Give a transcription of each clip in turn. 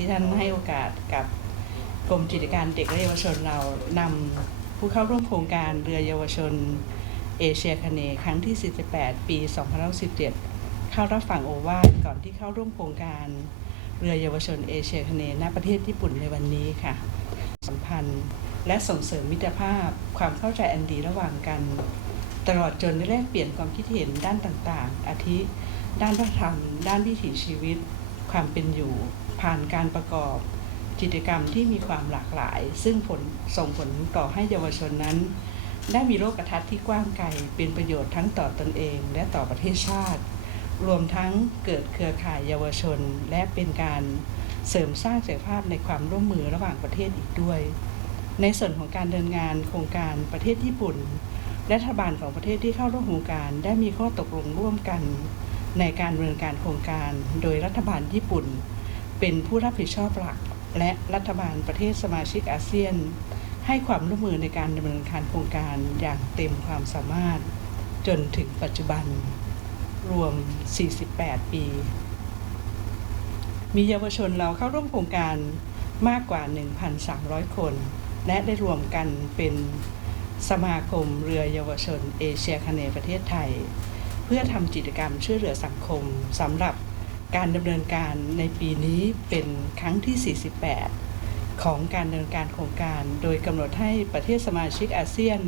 ที่ท่านให้โอกาสกับกรมกิจการเด็กและเยาวชนเรานำผู้เข้าร่วมโครงการเรือเยาวชนเอเชียคเนครั้งที่ 48 ปี 2017 เข้ารับฟังโอวาทก่อนที่เข้าร่วมโครงการเรือเยาวชนเอเชียคเนณประเทศญี่ปุ่นในวันนี้ค่ะ สัมพันธ์และส่งเสริมมิตรภาพความเข้าใจอันดีระหว่างกัน ตลอดจนได้แลกเปลี่ยนความคิดเห็นด้านต่างๆ อาทิ ด้านพระธรรม ด้านวิถีชีวิต ความเป็นอยู่ ผ่านการประกอบกิจกรรมที่มีความหลากหลาย ซึ่งผลส่งผลต่อให้เยาวชนนั้น ได้มีโลกทัศน์ที่กว้างไกลเป็นประโยชน์ทั้งต่อตนเองและต่อประเทศชาติ รวมทั้งเกิดเครือข่ายเยาวชน และเป็นการเสริมสร้างศักยภาพในความร่วมมือระหว่างประเทศอีกด้วย ในส่วนของการเดินงานโครงการประเทศญี่ปุ่นรัฐบาลของประเทศที่เข้าร่วมโครงการได้มีข้อตกลงร่วมกัน ในการดำเนินการโครงการ โดยรัฐบาลญี่ปุ่น เป็นผู้รับผิดชอบหลัก และรัฐบาลประเทศสมาชิกอาเซียน ให้ความร่วมมือในการดำเนินการโครงการอย่างเต็มความสามารถ จนถึงปัจจุบัน รวม 48 ปี มีเยาวชนเราเข้าร่วมโครงการมากกว่า 1,300 คน และได้รวมกันเป็นสมาคมเรือเยาวชนเอเชียคเนประเทศไทย เพื่อทำกิจกรรมช่วยเหลือสังคมสำหรับ การดำเนินการในปีนี้เป็นครั้งที่ 48 ของการดำเนินการโครงการ โดยกำหนดให้ประเทศสมาชิกอาเซียน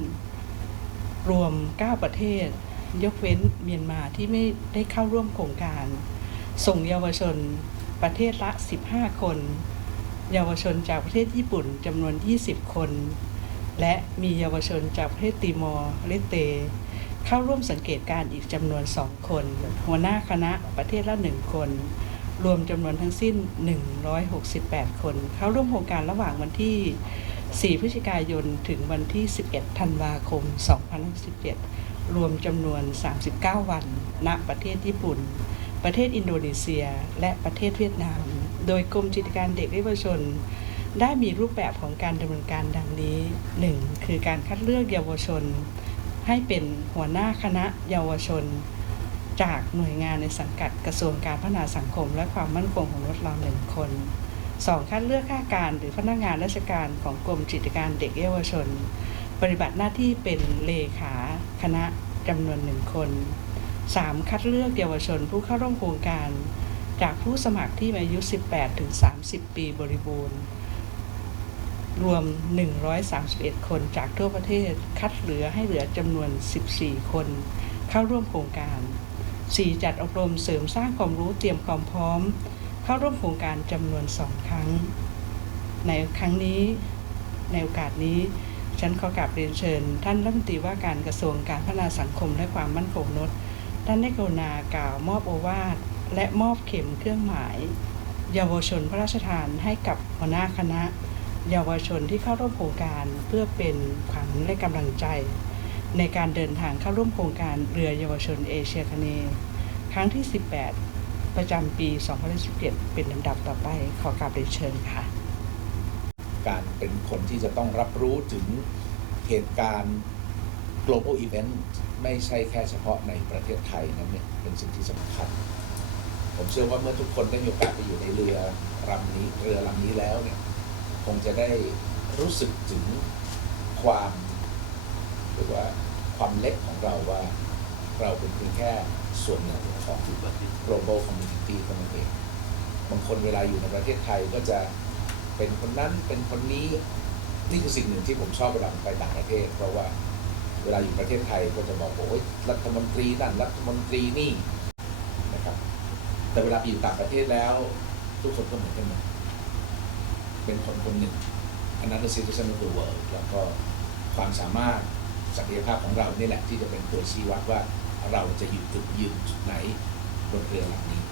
รวม 9 ประเทศ ยกเว้นเมียนมาที่ไม่ได้เข้าร่วมโครงการ ส่งเยาวชนประเทศละ 15 คน เยาวชนจากประเทศญี่ปุ่นจำนวน 20 คน และมีเยาวชนจากประเทศติมอร์เลสเต เข้าร่วมสังเกตการณ์อีกจำนวน 2 คน หัวหน้าคณะประเทศละ 1 คน รวมจำนวนทั้งสิ้น 168 คน เข้าร่วมโครงการระหว่างวันที่ 4 พฤศจิกายน ถึงวันที่ 11 ธันวาคม 2017 รวมจำนวน 39 วัน ณ ประเทศญี่ปุ่น ประเทศอินโดนีเซีย และประเทศเวียดนาม โดยกรมกิจการเด็กและเยาวชนได้มีรูปแบบของการดำเนินการดังนี้ 1. คือการคัดเลือกเยาวชน ให้เป็นหัวหน้าคณะเยาวชน จากหน่วยงานในสังกัดกระทรวงการพัฒนาสังคม และความมั่นคงของมนุษย์เราหนึ่งคน 2. คัดเลือกข้าการหรือพนักงานราชการของกรมกิจการเด็กเยาวชน ปฏิบัติหน้าที่เป็นเลขาคณะจำนวนหนึ่งคน 3. คัดเลือกเยาวชนผู้เข้าร่วมโครงการ จากผู้สมัครที่มีอายุ 18 ถึง 30 ปีบริบูรณ์ รวม 131 คนจากทั่วประเทศ คัดเหลือให้เหลือจำนวน 14 คน เข้าร่วมโครงการ 4. จัดอบรมเสริมสร้างความรู้เตรียมความพร้อม เข้าร่วมโครงการจำนวน 2 ครั้ง ในครั้งนี้ ในโอกาสนี้ ฉันขอกราบเรียนเชิญ ท่านรัฐมนตรีว่าการกระทรวงการพัฒนาสังคมและความมั่นคงนุษย์ท่านได้กรุณากล่าวมอบโอวาทและมอบเข็มเครื่องหมาย เยาวชนพระราชทานให้กับหัวหน้าคณะ เยาวชนที่เข้าร่วมโครงการเพื่อเป็นขวัญและกำลังใจ ในการเดินทางเข้าร่วมโครงการเรือเยาวชนเอเชียคเนครั้งที่ 18 ประจำปี 2017 เป็นลำดับต่อไปขอกราบเรียนเชิญค่ะ การเป็นคนที่จะต้องรับรู้ถึงเหตุการณ์ global event ไม่ใช่แค่เฉพาะในประเทศไทยนั้นเนี่ยเป็นสิ่งที่สำคัญ ผมเชื่อว่าเมื่อทุกคนได้มีโอกาสไปอยู่ในเรือลำนี้เรือลำนี้แล้วเนี่ย คงจะได้รู้สึกถึงความหรือว่าความเล็กของเราว่าเราเป็นเพียงแค่ส่วนหนึ่งของ global community เท่านั้นเองบางคนเวลาอยู่ในประเทศไทยก็จะเป็นคนนั้นเป็นคนนี้นี่คือสิ่งหนึ่งที่ผมชอบเวลาไปต่างประเทศ เพราะว่าเวลาอยู่ประเทศไทยก็จะบอกว่าโอ้ยรัฐมนตรีนั่นรัฐมนตรีนี่นะครับแต่เวลาไปอยู่ต่างประเทศแล้ว ทุกคนก็เหมือนกันหมด เป็นคนคนหนึ่ง another citizen of the world แล้วก็ความสามารถศักยภาพของเรานี่แหละที่จะเป็นตัวชี้วัดว่าเราจะอยู่จุดยืนจุดไหนบนเรือลำนี้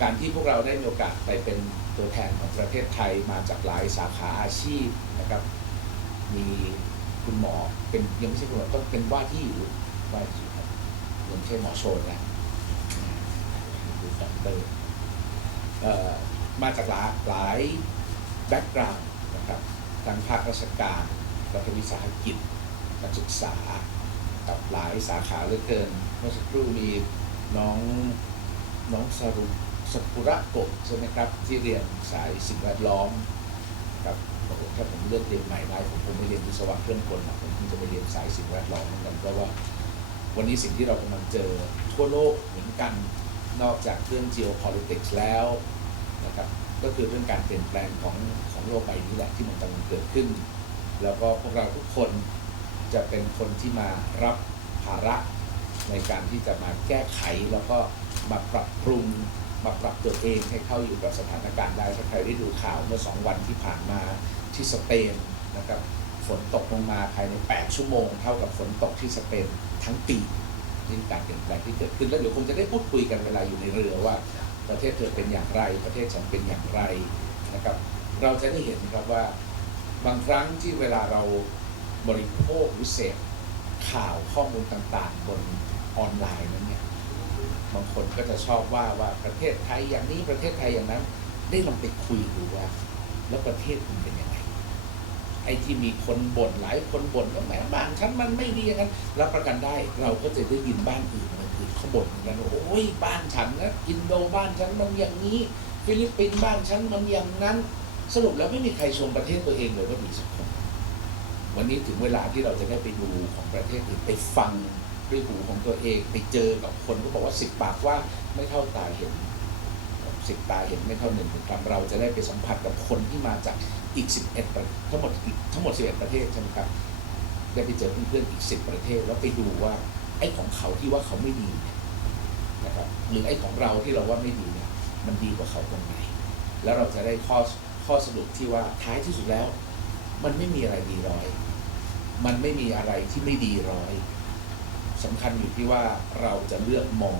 การที่พวกเราได้มีโอกาสไปเป็นตัวแทนของประเทศไทยมาจากหลายสาขาอาชีพนะครับ มีคุณหมอเป็นยังไม่ใช่คุณหมอต้องเป็นว่าที่อยู่ว่าที่ครับยังไม่ใช่หมอโชนนะคือด็อกเตอร์เอ่อ มาจากหลายหลายแบ็กกราวน์นะครับทั้งภาคราชการรัฐวิสาหกิจนักศึกษากับหลายสาขาเหลือเกิน เมื่อสักครู่มีน้องน้องสรุปสกุระโกะใช่ไหมครับ ที่เรียนสายสิ่งแวดล้อมครับโอ้โหถ้าผมเลือกเรียนใหม่ได้ผมคงไม่เรียนวิศวะเครื่องกลนะผมคงจะไปเรียนสายสิ่งแวดล้อมเหมือนกันเพราะว่าวันนี้สิ่งที่เรากำลังเจอทั่วโลกเหมือนกันนอกจากเรื่อง geopolitics แล้ว นะครับก็คือเรื่องการเปลี่ยนแปลงของของโลกใบนี้แหละที่มันกำลังเกิดขึ้น แล้วก็พวกเราทุกคนจะเป็นคนที่มารับภาระในการที่จะมาแก้ไขแล้วก็มาปรับปรุงมาปรับตัวเองให้เข้าอยู่กับสถานการณ์ได้ถ้าใครได้ดูข่าวเมื่อสองวันที่ผ่านมาที่สเปนนะครับฝนตกลงมาภายใน 8 ชั่วโมง เท่ากับฝนตกที่สเปนทั้งปีนี่การเปลี่ยนแปลงที่เกิดขึ้นแล้วเดี๋ยวคงจะได้พูดคุยกันเวลาอยู่ในเรือว่า ประเทศเธอเป็นอย่างไร ประเทศฉันเป็นอย่างไรนะครับ เราจะได้เห็นครับว่าบางครั้งที่เวลาเราบริโภคหรือเสพข่าวข้อมูลต่างๆ บนออนไลน์นั้นเนี่ยบางคนก็จะชอบว่าว่าประเทศไทยอย่างนี้ประเทศไทยอย่างนั้น ได้ลองไปคุยดูว่า แล้วประเทศคุณเป็น ไอ้ที่มีคนบ่นหลายคนบ่นว่าแหมบ้านฉันมันไม่ดีอย่างนั้นรับประกันได้เราก็จะได้ยินบ้านอื่นมืองอื่นเขาบ่นเหมือนกันโอ้ยบ้านฉันนะอินโดบ้านฉันมันอย่างนี้ ฟิลิปปินส์บ้านฉันมันอย่างนั้น สรุปแล้วไม่มีใครชมประเทศตัวเองเลยว่าดีสักคนวันนี้ถึงเวลาที่เราจะได้ไปดูของประเทศอื่นไปฟังด้วยหูของตัวเองไปเจอกับคนก็บอกว่าสิบปากว่าไม่เท่าตาเห็นสิบตาเห็นไม่เท่าหนึ่งคำเราจะได้ไปสัมผัสกับคนที่มาจาก อีกสิบเอ็ดทั้งหมดอีกทั้งหมดสิบเอ็ดประเทศใช่ไหมครับ ได้ไปเจอเพื่อนๆอีกสิบประเทศ แล้วไปดูว่าไอ้ของเขาที่ว่าเขาไม่ดีนะครับหรือไอ้ของเราที่เราว่าไม่ดีเนี่ยมันดีกว่าเขาตรงไหน แล้วเราจะได้ข้อข้อสรุปที่ว่าท้ายที่สุดแล้ว มันไม่มีอะไรดีร้อย มันไม่มีอะไรที่ไม่ดีร้อยสำคัญอยู่ที่ว่าเราจะเลือกมอง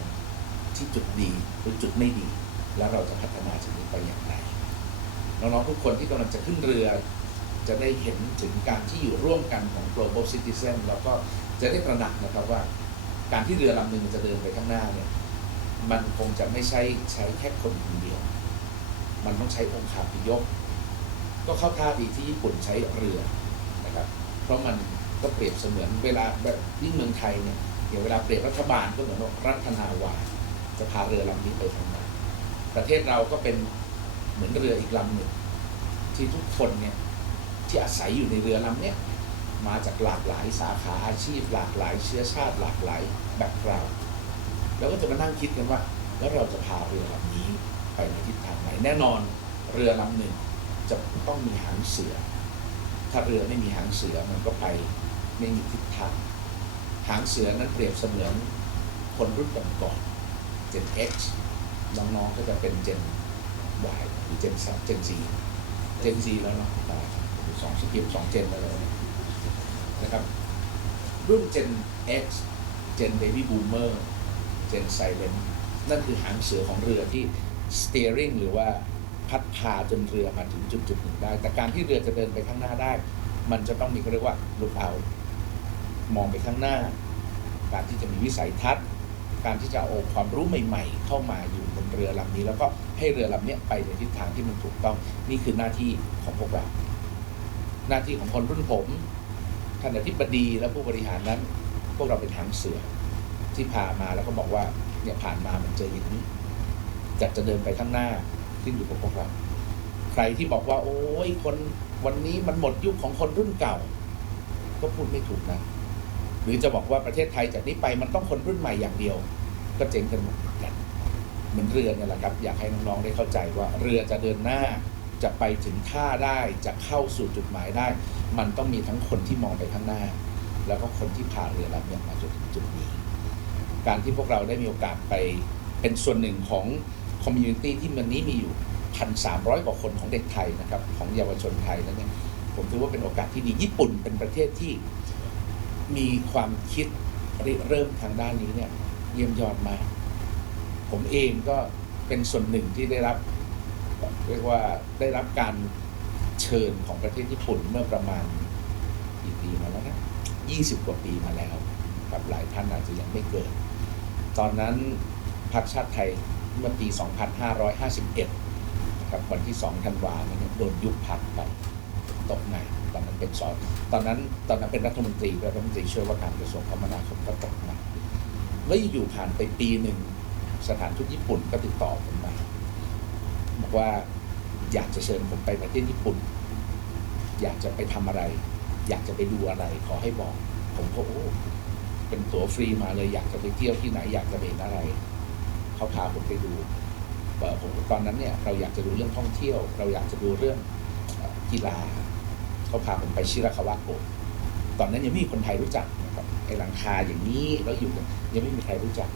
ที่จุดดีหรือจุดไม่ดี แล้วเราจะพัฒนาจากนี้ไปอย่างไร น้อง ๆ ทุกคนที่กำลังจะขึ้นเรือ จะได้เห็นถึงการที่อยู่ร่วมกันของ global citizen แล้วก็จะได้ตระหนักนะครับว่า การที่เรือลำหนึ่งจะเดินไปข้างหน้าเนี่ยมันคงจะไม่ใช่ใช้แค่คนคนเดียว มันต้องใช้องค์คาพยพก็เข้าท่าดีที่ญี่ปุ่นใช้เรือนะครับ เพราะมันก็เปรียบเสมือนเวลาแบบยิ่งเมืองไทยเนี่ยเดี๋ยวเวลาเปรียบรัฐบาลก็เหมือนรัฐนาวาจะพาเรือลำนี้ไปทางไหนประเทศเราก็เป็น เหมือนเรืออีกลำหนึ่งที่ทุกคนเนี่ยที่อาศัยอยู่ในเรือลำเนี้ยมาจากหลากหลายสาขาอาชีพ หลากหลายเชื้อชาติหลากหลายแบ็กกราวด์แล้วก็จะมานั่งคิดกันว่า แล้วเราจะพาเรือลำนี้ไปในทิศทางไหนแน่นอนเรือลำหนึ่งจะต้องมีหางเสือ ถ้าเรือไม่มีหางเสือมันก็ไปไม่มีทิศทางหางเสือนั้นเปรียบเสมือนคนรุ่นก่อนๆ Gen X น้องๆก็จะเป็น Gen Y รือ Gen Z Gen Z Gen Z แล้วเนาะสองสกิปสองเจนแล้วเนี่ยนะครับ รุ่น Gen X Gen Baby Boomer Gen Silent นั่นคือหางเสือของเรือที่ steering หรือว่าพัดพาจนเรือมาถึงจุดจุดหนึ่งได้ แต่การที่เรือจะเดินไปข้างหน้าได้ มันจะต้องมีเขาเรียกว่าลุกเอามองไปข้างหน้า การที่จะมีวิสัยทัศน์ การที่จะเอาความรู้ใหม่ ๆ เข้ามาอยู่ นเรือลำนี้ แล้วก็ให้เรือลำนี้ไปในทิศทางที่มันถูกต้องนี่คือหน้าที่ของพวกเรา หน้าที่ของคนรุ่นผมท่านอธิบดีและผู้บริหารนั้น พวกเราเป็นหางเสือที่พามาแล้วก็บอกว่าเนี่ยผ่านมามันเจออย่างนี้จะจะเดินไปข้างหน้าขึ้นอยู่กับพวกเรา ใครที่บอกว่า โอ้ยคนวันนี้มันหมดยุคของคนรุ่นเก่า ก็พูดไม่ถูกนะ หรือจะบอกว่าประเทศไทยจากนี้ไปมันต้องคนรุ่นใหม่อย่างเดียว ก็เจ๊งกันหมด เหมือนเรือเนี่ยแหละครับ อยากให้น้องๆได้เข้าใจว่าเรือจะเดินหน้าจะไปถึงท่าได้จะเข้าสู่จุดหมายได้ มันต้องมีทั้งคนที่มองไปข้างหน้า แล้วก็คนที่พาเรือลำเนี้มาจนถึงจุดนี้ การที่พวกเราได้มีโอกาสไปเป็นส่วนหนึ่งของคอมมูนิตี้ที่มันนี้มีอยู่พันสามร้อยกว่าคนของเด็กไทยนะครับของเยาวชนไทยแล้วเนี่ยผมถือว่าเป็นโอกาสที่ดีญี่ปุ่นเป็นประเทศที่มีความคิดริเริ่มทางด้านนี้เนี่ยเยี่ยมยอดมาก ผมเองก็เป็นส่วนหนึ่งที่ได้รับเรียกว่าได้รับการเชิญของประเทศญี่ปุ่นเมื่อประมาณกี่ปีมาแล้วนะยี่สิบกว่าปีมาแล้วกับหลายท่านอาจจะยังไม่เกิด ตอนนั้นพรรคชาติไทยเมื่อปี 2551นะครับวันที่ 2 ธันวาเนี่ยโดนยุบพรรคไปตกงานตอนนั้นเป็นสอตอนนั้นตอนนั้นเป็นรัฐมนตรีรัฐมนตรีช่วยว่าการกระทรวงคมนาคมก็ตกงานแล้วอยู่ผ่านไปปีหนึ่ง สถานทูตญี่ปุ่นก็ติดต่อผมมาบอกว่าอยากจะเชิญผมไปประเทศญี่ปุ่น อยากจะไปทำอะไร อยากจะไปดูอะไร ขอให้บอก ผมก็โอ้เป็นตั๋วฟรีมาเลย อยากจะไปเที่ยวที่ไหน อยากจะไปเห็นอะไรเขาพาผมไปดูเออผมตอนนั้นเนี่ยเราอยากจะดูเรื่องท่องเที่ยว เราอยากจะดูเรื่องกีฬาเขาพาผมไปชิราคาวะโกะตอนนั้นยังไม่มีคนไทยรู้จักนะครับไอ้หลังคาอย่างนี้แล้วอยู่ยังไม่มีใครรู้จัก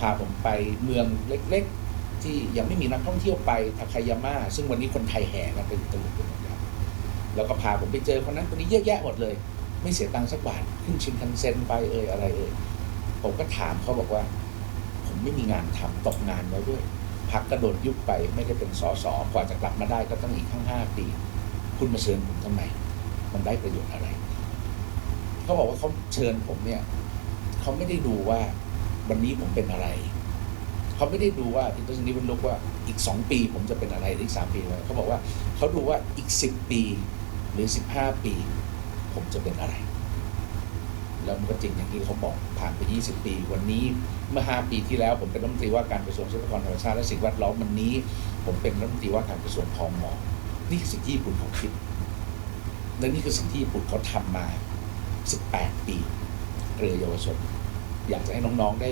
พาผมไปเมืองเล็ก ๆ ที่ยังไม่มีนักท่องเที่ยวไปทาคายาม่าซึ่งวันนี้คนไทยแห่กันไปตลุกไปหมดแล้วแล้วก็พาผมไปเจอคนนั้นคนนี้เยอะแยะหมดเลย ไม่เสียตังค์สักบาทขึ้นชินคันเซ็นไปเอ่ยอะไรเอ่ยผมก็ถามเขาบอกว่า ผมไม่มีงานทำตกงานแล้วด้วยพักกระโดดยุบไปไม่ได้เป็นสอสอกว่าจะกลับมาได้ก็ต้องอีกข้างห้าปีคุณมาเชิญผมทำไม มันได้ประโยชน์อะไร เขาบอกว่าเขาเชิญผมเนี่ย เขาไม่ได้ดูว่า วันนี้ผมเป็นอะไร เขาไม่ได้ดูว่าอินเตอร์เน็ตมันลุกว่าอีกสองปี ผมจะเป็นอะไรอีกสามปีอะไรเขาบอกว่าเขาดูว่าอีกสิบปีหรือสิบห้าปี ผมจะเป็นอะไร แล้วมันก็จริงอย่างที่เขาบอกผ่านไป20ปี วันนี้เมื่อ5ปีที่แล้ว ผมเป็นรัฐมนตรีว่าการกระทรวงทรัพยากรธรรมชาติและสิ่งแวดล้อมวันนี้ ผมเป็นรัฐมนตรีว่าการกระทรวงพมนี่คือสิ่งที่ญี่ปุ่นเขาคิดและนี่คือสิ่งที่ญี่ปุ่นเขาทำมา 18 ปี เรือเยาวชน อยากจะให้น้องๆได้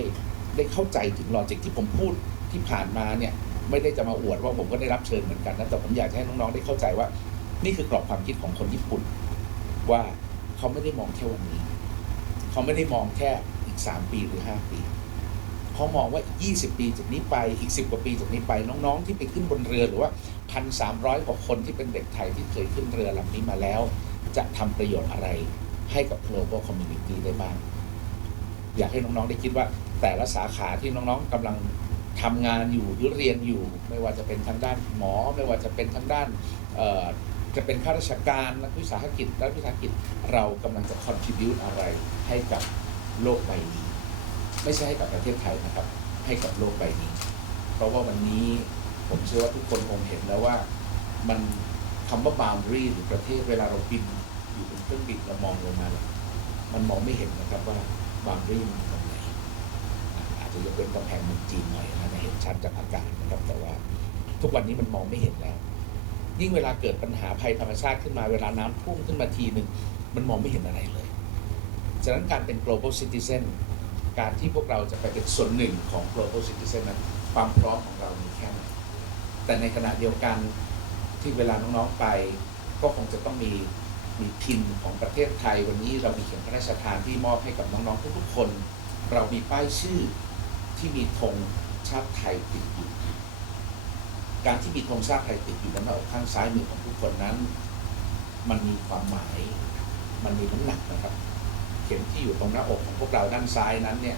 ได้เข้าใจถึงลอจิกที่ผมพูดที่ผ่านมาเนี่ยไม่ได้จะมาอวดว่าผมก็ได้รับเชิญเหมือนกันนะแต่ผมอยากจะให้น้องๆได้เข้าใจว่า นี่คือกรอบความคิดของคนญี่ปุ่น ว่าเขาไม่ได้มองแค่วันนี้ เขาไม่ได้มองแค่อีก 3 ปีหรือ 5 ปีเขามองว่าอีก20 ปีจากนี้ไปอีก 10 กว่าปีจากนี้ไปน้องๆ ที่ไปขึ้นบนเรือหรือว่า 1,300 กว่าคนที่เป็นเด็กไทยที่เคยขึ้นเรือลำนี้มาแล้ว จะทำประโยชน์อะไรให้กับ global community ได้บ้าง อยากให้น้องๆได้คิดว่า แต่ละสาขาที่น้องๆกำลังทำงานอยู่หรือเรียนอยู่ ไม่ว่าจะเป็นทางด้านหมอ ไม่ว่าจะเป็นทางด้านจะเป็นข้าราชการนักวิสาหกิจรัฐวิสาหกิจเรากำลังจะ contribute อะไรให้กับโลกใบนี้ ไม่ใช่ให้กับประเทศไทยนะครับ ให้กับโลกใบนี้ เพราะว่าวันนี้ผมเชื่อว่าทุกคนคงเห็นแล้วว่ามันคำว่า boundary หรือประเทศเวลาเราบินอยู่บนเครื่องบินเรามองลงมาเนี่ยมันมองไม่เห็นนะครับว่า boundary มันตรงไหนอาจจะยกเป็นกำแพงเมืองจีนหน่อยนะเห็นชัดจากอากาศนะครับแต่ว่าทุกวันนี้มันมองไม่เห็นแล้ว ยิ่งเวลาเกิดปัญหาภัยธรรมชาติขึ้นมาเวลาน้ำพุ่งขึ้นมาทีหนึ่งมันมองไม่เห็นอะไรเลยฉะนั้นการเป็น global citizen การที่พวกเราจะไปเป็นส่วนหนึ่งของ global citizen นั้นความพร้อมของเรามีแค่ไหนแต่ในขณะเดียวกันที่เวลาน้องๆไปก็คงจะต้องมี มีพินของประเทศไทย วันนี้เรามีเขียนพระราชทานที่มอบให้กับน้องๆทุกๆคน เรามีป้ายชื่อที่มีธงชาติไทยติดอยู่ การที่มีธงชาติไทยติดอยู่บนหน้าอกข้างซ้ายมือของทุกคนนั้น มันมีความหมาย มันมีน้ำหนักนะครับ เข็มที่อยู่ตรงหน้าอกของพวกเราด้านซ้ายนั้นเนี่ย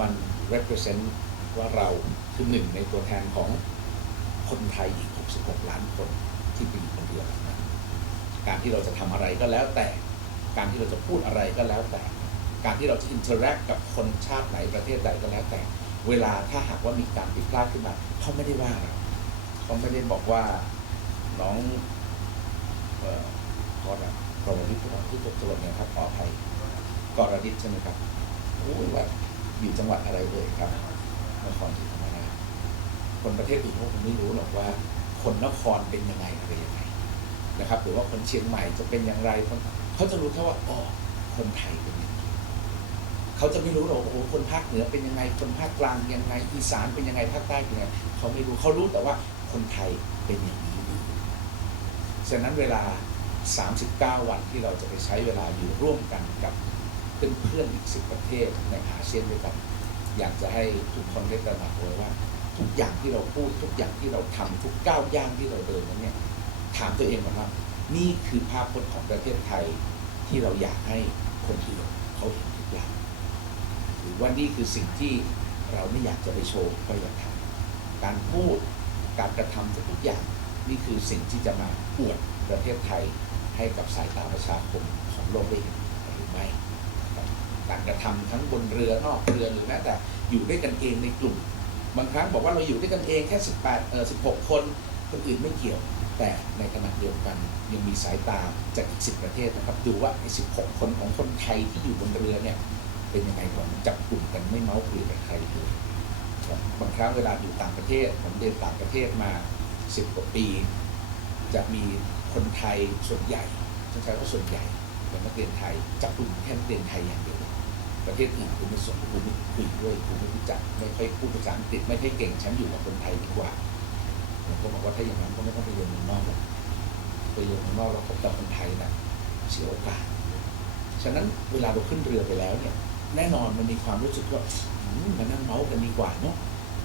มัน represent ว่าเราคือหนึ่งในตัวแทนของคนไทยอีก 66 ล้านคนที่ไปอยู่บนเรือลำนั้น การที่เราจะทำอะไรก็แล้วแต่ การที่เราจะพูดอะไรก็แล้วแต่ การที่เราจะ interact กับคนชาติไหนประเทศใดก็แล้วแต่ เวลาถ้าหากว่ามีการผิดพลาดขึ้นมาเขาไม่ได้ว่าเราเขาไม่ได้บอกว่าน้องเอ่อขอนะกรณีที่ผมที่ตัวตัวเนี่ยครับขออภัยกรณิตใช่ไหมครับโอ้ยว่าอยู่จังหวัดอะไรเลยครับนครศรีธรรมราชคนประเทศอื่นเขาคงไม่รู้หรอกว่า คนนครเป็นยังไงอะไรยังไง นะครับหรือว่าคนเชียงใหม่จะเป็นอย่างไรคนเขาจะรู้แค่ว่าอ๋อคนไทยเป็นอย่างนี้เขาจะไม่รู้หรอกว่าโอ้โหคนภาคเหนือเป็นยังไง คนภาคกลางยังไงอีสานเป็นยังไงภาคใต้เป็นยังไงเขาไม่รู้เขารู้แต่ว่าคนไทยเป็นอย่างนี้ฉะนั้นเวลา 39 วันที่เราจะไปใช้เวลาอยู่ร่วมกันกับเพื่อนๆอีก 10 ประเทศในอาเซียนด้วยกัน อยากจะให้ทุกคนได้ตระหนักไว้ว่า ทุกอย่างที่เราพูดทุกอย่างที่เราทำทุกก้าวย่างที่เราเดินนั้นเนี่ย ถามตัวเองก่อนว่า นี่คือภาพพจน์ของประเทศไทยที่เราอยากให้คนอื่นเขาเห็นหรือเปล่าหรือว่านี่คือสิ่งที่เราไม่อยากจะไปโชว์ก็อยากทำการพูดการกระทำทุกอย่างนี่คือสิ่งที่จะมาอวดประเทศไทยให้กับสายตาประชาคมของโลกได้เห็นหรือไม่การกระทำทั้งบนเรือนอกเรือหรือแม้แต่อยู่ด้วยกันเองในกลุ่ม บางครั้งบอกว่าเราอยู่ด้วยกันเองแค่ 18เออ16 คนคนอื่นไม่เกี่ยว แต่ในขณะเดียวกันยังมีสายตาจากอีก10ประเทศนะครับดูว่าไอ้16คนของคนไทยที่อยู่บนเรือเนี่ยเป็นยังไงก่อนจับกลุ่มกันไม่เมาส์คุยกับใครเลยบางครั้งเวลาอยู่ต่างประเทศผมเดินต่างประเทศมาสิบกว่าปี จะมีคนไทยส่วนใหญ่ต้องใช้ว่าส่วนใหญ่เป็นนักเรียนไทยจับกลุ่มแค่นักเรียนไทยอย่างเดียวประเทศอื่นคุณไม่สนคุณไม่คุยด้วยคุณไม่รู้จักไม่ค่อยพูดภาษาอังกฤษไม่ค่อยเก่งฉันอยู่กับคนไทยดีกว่า ผมก็บอกว่าถ้าอย่างนั้นก็ไม่ต้องไปเรียนเมืองนอกหรอกไปเรียนเมืองนอกเราพบกับคนไทยนะเสียโอกาส ฉะนั้นเวลาเราขึ้นเรือไปแล้วเนี่ย แน่นอนมันมีความรู้สึกว่ามานั่งเมาส์กันดีกว่าเนาะ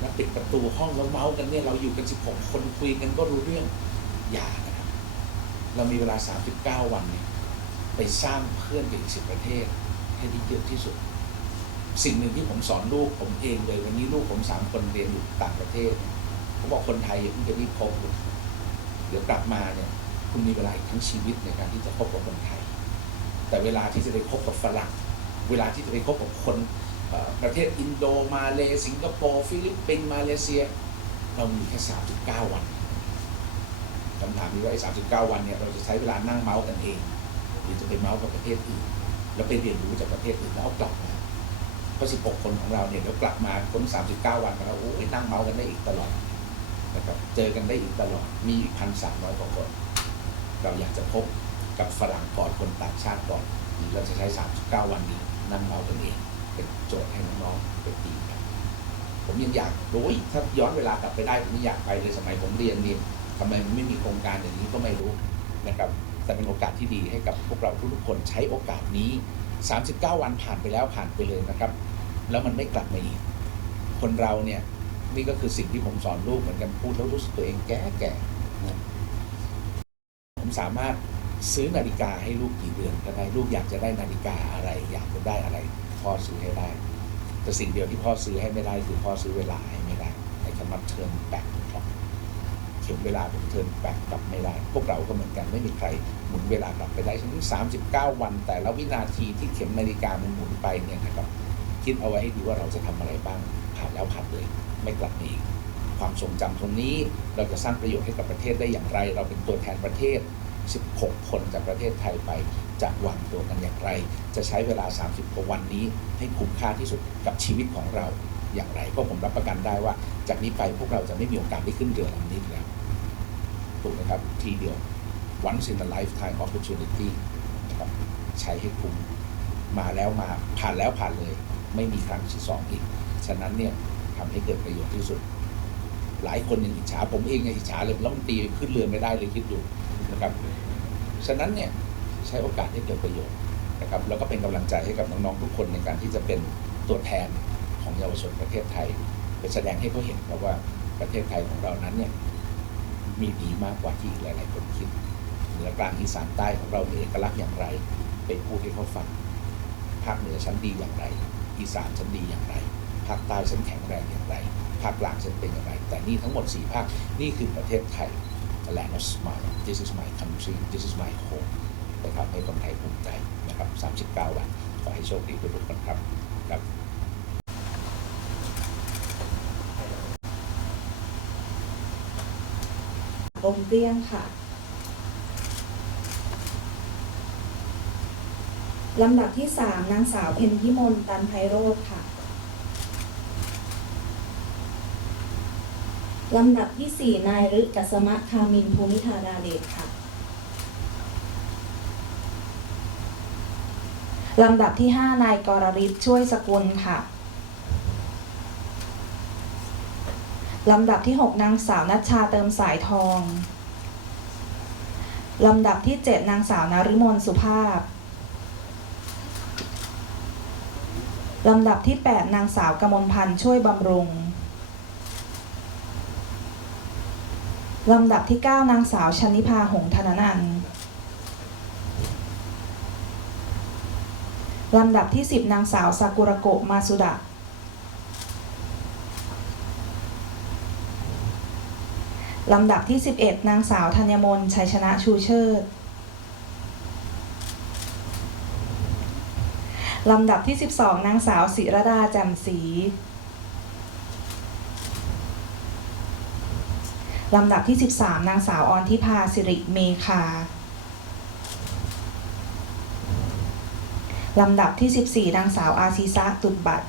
มาปิดประตูห้องแล้วเมาส์กันเนี่ยเราอยู่กัน 16 คนคุยกันก็รู้เรื่องอย่านะครับเรามีเวลา 39 วันเนี่ยไปสร้างเพื่อนกับอีกสิบประเทศให้ได้เยอะที่สุด สิ่งหนึ่งที่ผมสอนลูกผมเองเลยวันนี้ลูกผมสามคนเรียนอยู่ต่างประเทศ ผมบอกคนไทยอย่าเพิ่งจะรีบคบเดี๋ยวกลับมาเนี่ย คุณมีเวลาทั้งชีวิตในการที่จะคบกับคนไทย แต่เวลาที่จะไปคบกับฝรั่ง เวลาที่จะไปคบกับคนประเทศอินโดมาเลสิงคโปร์ฟิลิปปินส์มาเลเซีย เรามีแค่39 วันคำถามนี้ว่าไอ้39 วันเนี่ยเราจะใช้เวลานั่งเมาส์กันเองหรือจะไปเมาส์กับประเทศอื่นแล้วไปเรียนรู้จากประเทศอื่นแล้วเอากลับมาเพราะ16 คนของเราเนี่ยเดี๋ยวกลับมาพ้น39วันกันแล้วโอ้ยนั่งเมาส์กันได้อีกตลอด นะครับเจอกันได้อีกตลอด มีอีกพันสามร้อยกว่าคนเราอยากจะพบกับฝรั่งก่อนคนต่างชาติก่อนเราจะใช้ 39 วันนี้นั่งเมาส์กันเองเป็นโจทย์ให้น้องๆไปตีกันผมยังอยากโอ้ยถ้าย้อนเวลากลับไปได้ผมยังอยากไปเลยสมัยผมเรียนนี่ทำไมมันไม่มีโครงการอย่างนี้ก็ไม่รู้นะครับแต่เป็นโอกาสที่ดีให้กับพวกเราทุกๆคนใช้โอกาสนี้ 39 วันผ่านไปแล้วผ่านไปเลยนะครับ แล้วมันไม่กลับมาอีก คนเราเนี่ย นี่ก็คือสิ่งที่ผมสอนลูกเหมือนกันพูดแล้วรู้สึกตัวเองแก่แก่ผมสามารถซื้อนาฬิกาให้ลูกกี่เดือนก็ได้ลูกอยากจะได้นาฬิกาอะไร อยากจะได้อะไรพ่อซื้อให้ได้ แต่สิ่งเดียวที่พ่อซื้อให้ไม่ได้คือพ่อซื้อเวลาให้ไม่ได้ในคำว่าเทิร์นแบ็กคเข็มเวลาผมเทิร์นแบ็กกลับไม่ได้ พวกเราก็เหมือนกันไม่มีใครหมุนเวลากลับไปได้ฉะนั้น39 วัน แต่ละวินาทีที่เข็มนาฬิกามันหมุนไปเนี่ยนะครับคิดเอาไว้ให้ดีว่าเราจะทำอะไรบ้างผ่านแล้วผ่านเลย ไม่กลับมาอีก ความทรงจำตรงนี้เราจะสร้างประโยชน์ให้กับประเทศได้อย่างไร เราเป็นตัวแทนประเทศ 16 คนจากประเทศไทยไปจะวางตัวกันอย่างไร จะใช้เวลา 30กว่าวันนี้ ให้คุ้มค่าที่สุดกับชีวิตของเราอย่างไร ก็ผมรับประกันได้ว่า จากนี้ไปพวกเราจะไม่มีโอกาสได้ขึ้นเรือลำนี้แล้วถูกไหมครับทีเดียว once in a lifetime opportunity นะครับใช้ให้คุ้มมาแล้วมาผ่านแล้วผ่านเลย ไม่มีครั้งที่สองอีก ฉะนั้นเนี่ย ทำให้เกิดประโยชน์ที่สุด หลายคนยังอิจฉาผมเองยังอิจฉาเลยแล้วมันตีขึ้นเรือไม่ได้เลยคิดดูนะครับ ฉะนั้นเนี่ยใช้โอกาสให้เกิดประโยชน์นะครับแล้วก็เป็นกำลังใจให้กับน้องๆทุกคนในการที่จะเป็นตัวแทนของเยาวชนประเทศไทย ไปแสดงให้เขาเห็นนะว่าประเทศไทยของเรานั้นเนี่ยมีดีมากกว่าที่หลาย ๆ คนคิดเหนือกลางอีสานใต้ของเรามีเอกลักษณ์อย่างไรไปพูดให้เขาฟังภาคเหนือฉันดีอย่างไร อีสานฉันดีอย่างไร ภาคใต้ฉันแข็งแรงอย่างไรภาคกลางฉันเป็นอย่างไร แต่นี่ทั้งหมด 4 ภาค นี่คือประเทศไทย The land of smile this is my country this is my home นะครับให้คนไทยภูมิใจนะครับ 39 วัน ขอให้โชคดีทุกคนครับครับลมเกลี้ยงค่ะลำดับที่สามนางสาวเพ็ญพิมลตันไพโรธค่ะ ลำดับที่สี่นายฤกัสมะคามินภูมิธาราเดชค่ะลำดับที่ห้านายกรฤทธิ์ช่วยสกุลค่ะ ลำดับที่ 6 นางสาวนัชชาเติมสายทอง ลำดับที่ 7 นางสาวนาริมนสุภาพ ลำดับที่ 8 นางสาวกมลพันธ์ช่วยบำรุง ลำดับที่ 9 นางสาวชนิพา หงธนนันท์ลำดับที่ 10 นางสาวซากุระโกะมาสุดะ ลำดับที่ 11 นางสาวธัญมนชัยชนะชูเชิด ลำดับที่ 12 นางสาวศิรดาแจ่มศรี ลำดับที่ 13 นางสาวออนทิพาสิริเมคาลำดับที่ 14 นางสาวอาซีซะตุดบัตร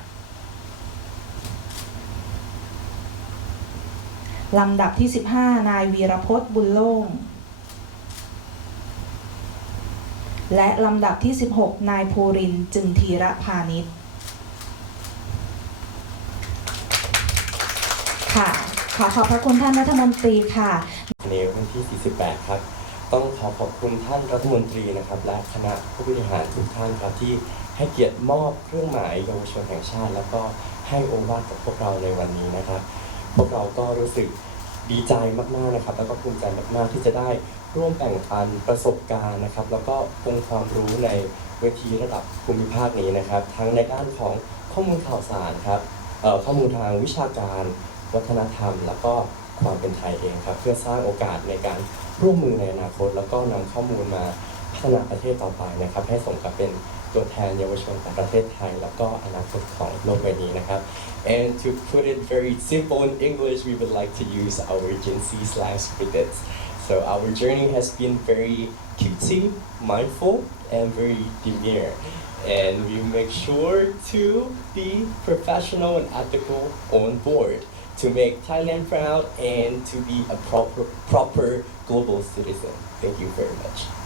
ลำดับที่ 15 นายวีรพจน์บุญโล่ง และลำดับที่ 16 นายภูรินจึงธีระพาณิชย์ค่ะ ขอขอบพระคุณท่านรัฐมนตรีค่ะ ในวันที่ 48 ครับ ต้องขอขอบคุณท่านรัฐมนตรีนะครับ และคณะผู้บริหารทุกท่านครับที่ให้เกียรติมอบเครื่องหมายเยาวชนแห่งชาติ แล้วก็ให้โอวาทกับพวกเราในวันนี้นะครับ พวกเราก็รู้สึกดีใจมากๆนะครับ แล้วก็ภูมิใจมากๆที่จะได้ร่วมแบ่งปันประสบการณ์นะครับ แล้วก็องค์ความรู้ในเวทีระดับภูมิภาคนี้นะครับ ทั้งในด้านของข้อมูลข่าวสารครับข้อมูลทางวิชาการ วัฒนธรรม แล้วก็ความเป็นไทยเองครับ เพื่อสร้างโอกาสในการร่วมมือในอนาคต แล้วก็นำข้อมูลมาพัฒนาประเทศต่อไปนะครับ ให้สมกับเป็นตัวแทนเยาวชนของประเทศไทย แล้วก็อนาคตของโลกใบนี้นะครับ and to put it very simple in English we would like to use our Gen Z slangs for this so our journey has been very cutesy mindful and very demure and we make sure to be professional and ethical on board to make Thailand proud and to be a proper, proper global citizen. Thank you very much.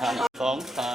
ท่านสองสา